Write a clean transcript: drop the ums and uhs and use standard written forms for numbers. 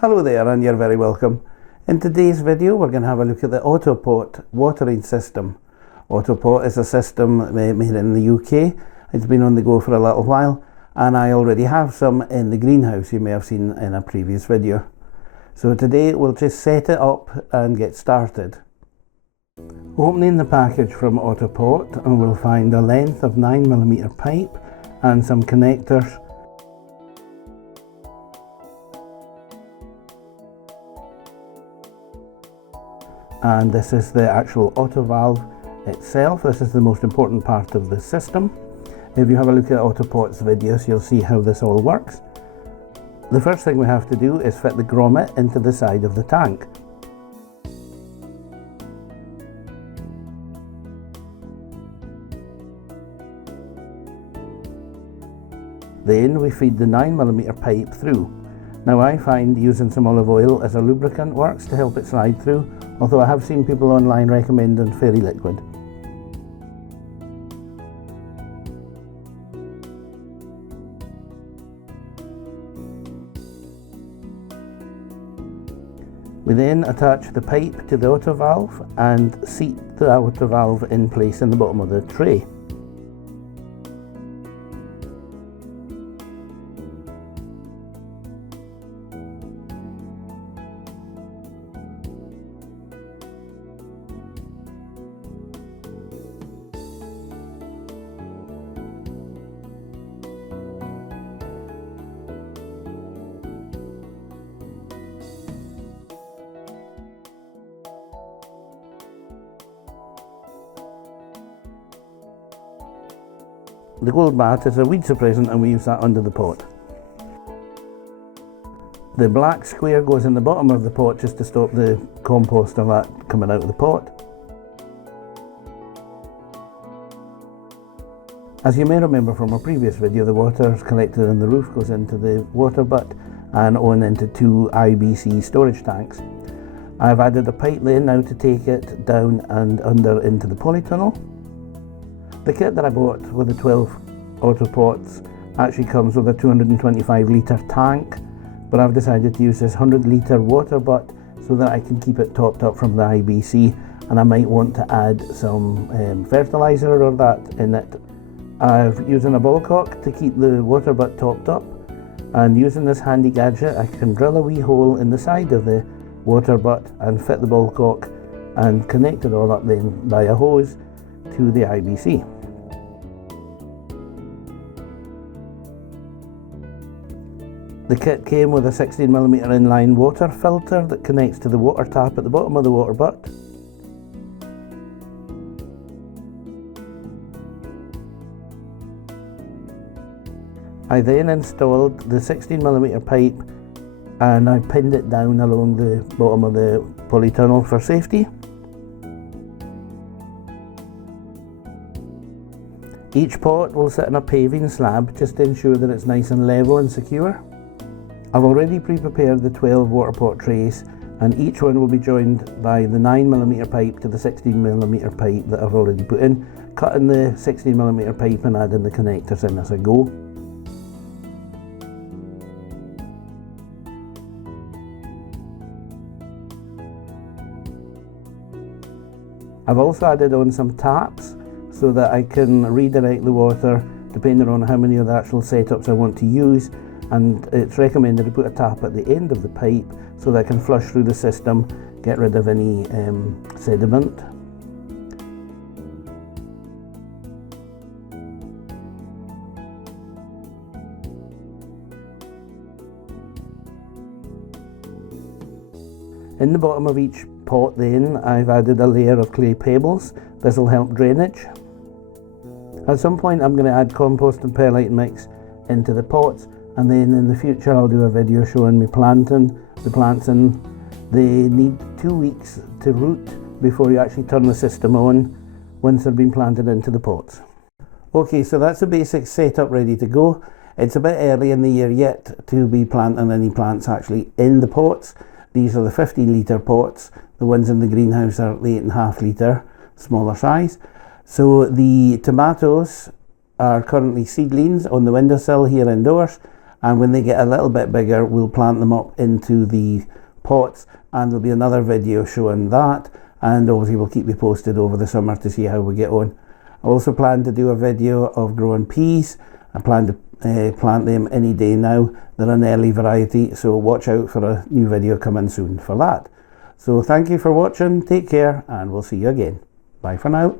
Hello there, and you're very welcome. In today's video we're going to have a look at the Autopot watering system. Autopot is a system made in the UK. It's been on the go for a little while, and I already have some in the greenhouse you may have seen in a previous video. So today we'll just set it up and get started. Opening the package from Autopot, and we'll find a length of 9mm pipe and some connectors. And this is the actual auto valve itself. This is the most important part of the system. If you have a look at Autopot's videos, you'll see how this all works. The first thing we have to do is fit the grommet into the side of the tank. Then we feed the 9mm pipe through. Now I find using some olive oil as a lubricant works to help it slide through, although I have seen people online recommending fairy liquid. We then attach the pipe to the auto valve and seat the auto valve in place in the bottom of the tray. The gold mat is a weed suppressant, and we use that under the pot. The black square goes in the bottom of the pot just to stop the compost or that coming out of the pot. As you may remember from a previous video, the water collected in the roof goes into the water butt and on into two IBC storage tanks. I've added a pipe then now to take it down and under into the polytunnel. The kit that I bought with the 12 Autopots actually comes with a 225 litre tank, but I've decided to use this 100 litre water butt so that I can keep it topped up from the IBC, and I might want to add some fertiliser or that in it. I've using a ball cock to keep the water butt topped up, and using this handy gadget I can drill a wee hole in the side of the water butt and fit the ball cock and connect it all up then by a hose to the IBC. The kit came with a 16mm inline water filter that connects to the water tap at the bottom of the water butt. I then installed the 16mm pipe and I pinned it down along the bottom of the polytunnel for safety. Each pot will sit on a paving slab just to ensure that it's nice and level and secure. I've already pre-prepared the 12 water pot trays, and each one will be joined by the 9mm pipe to the 16mm pipe that I've already put in, cutting the 16mm pipe and adding the connectors in as I go. I've also added on some taps so that I can redirect the water depending on how many of the actual setups I want to use, and it's recommended to put a tap at the end of the pipe so that I can flush through the system, get rid of any sediment. In the bottom of each pot then I've added a layer of clay pebbles. This will help drainage. At some point I'm going to add compost and perlite mix into the pots, and then in the future I'll do a video showing me planting the plants in. They need 2 weeks to root before you actually turn the system on once they've been planted into the pots. Okay, so that's the basic setup ready to go. It's a bit early in the year yet to be planting any plants actually in the pots. These are the 15 litre pots. The ones in the greenhouse are the 8.5 litre, smaller size. So the tomatoes are currently seedlings on the windowsill here indoors, and when they get a little bit bigger we'll plant them up into the pots, and there'll be another video showing that, and obviously we'll keep you posted over the summer to see how we get on. I also plan to do a video of growing peas. I plan to plant them any day now. They're an early variety, so watch out for a new video coming soon for that. So thank you for watching, take care, and we'll see you again. Bye for now.